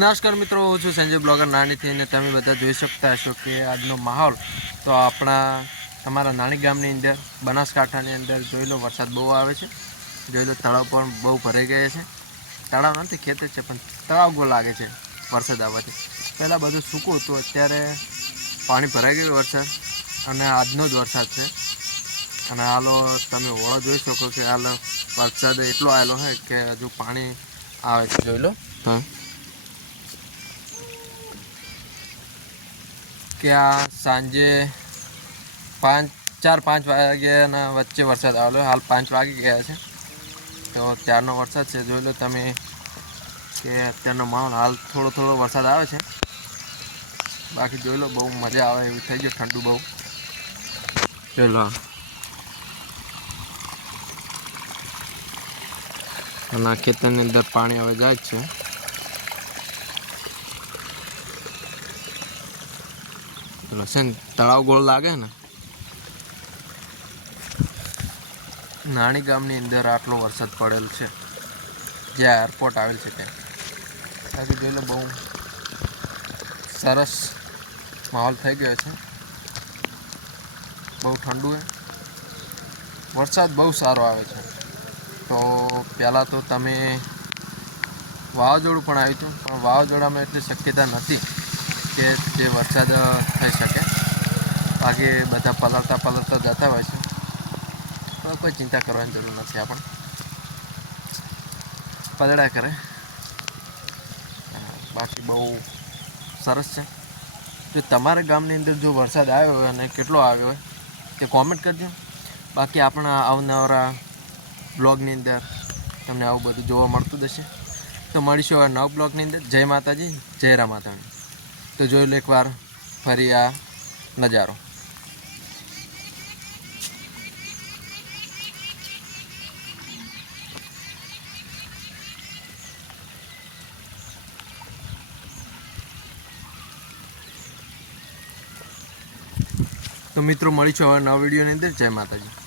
નમસ્કાર મિત્રો, હું છું સંજય બ્લોગર નાનીથી અને તમે બધા જોઈ શકતા હશો કે આજનો માહોલ તો તમારા નાની ગામની અંદર બનાસકાંઠાની અંદર જોઈ લો વરસાદ બહુ આવે છે. જોઈ લો તળાવ પણ બહુ ભરાઈ ગયા છે. તળાવ નથી, ખેતર છે પણ તળાવ બહુ લાગે છે વરસાદ આવવાથી. પહેલાં બધું સૂકું હતું, અત્યારે પાણી ભરાઈ ગયું વરસાદ અને આજનો જ વરસાદ છે. અને હાલો તમે ઓળો જોઈ શકો કે હાલ વરસાદ એટલો આવેલો છે કે હજુ પાણી આવે છે. જોઈ લો કે આ સાંજે 4-5 વાગ્યાના વચ્ચે વરસાદ આવેલો. હાલ 5 વાગી ગયા છે તો ત્યારનો વરસાદ છે. જોઈ લો તમે કે અત્યારનો માહોલ હાલ થોડો વરસાદ આવે છે. બાકી જોઈ લો બહુ મજા આવે એવું થઈ ગયું, ઠંડુ બહુ. જોઈ લો અને ખેતરની અંદર પાણી હવે જાય જ છે. તળાવ ગોળ લાગે ને. નાની ગામની અંદર આટલો વરસાદ પડેલ છે જ્યાં એરપોર્ટ આવેલ છે ત્યાં. બાકી જોઈ લો બહુ સરસ માહોલ થઈ ગયો છે. બહુ ઠંડુ છે, વરસાદ બહુ સારો આવે છે. તો પહેલાં તો તમે વાવાઝોડું પણ આવ્યું હતું, પણ વાવાઝોડામાં એટલી શક્યતા નથી કે જે વરસાદ થઈ શકે. બાકી બધા પલળતા જતા હોય છે, તો કોઈ ચિંતા કરવાની જરૂર નથી. આપણે પલળ્યા કરે. બાકી બહુ સરસ છે. જો તમારા ગામની અંદર જો વરસાદ આવ્યો હોય અને કેટલો આવ્યો હોય તે કોમેન્ટ કરજો. બાકી આપણા અવનવરા બ્લોગની અંદર તમને આવું બધું જોવા મળતું જ હશે. તો મળીશું હવે નવ બ્લોગની અંદર. જય માતાજી, જય રામાતાણી. તો જોઈ લો એકવાર ફરી આ નજારો. તો મિત્રો મળીશું હવે નવા વિડીયોની અંદર. જય માતાજી.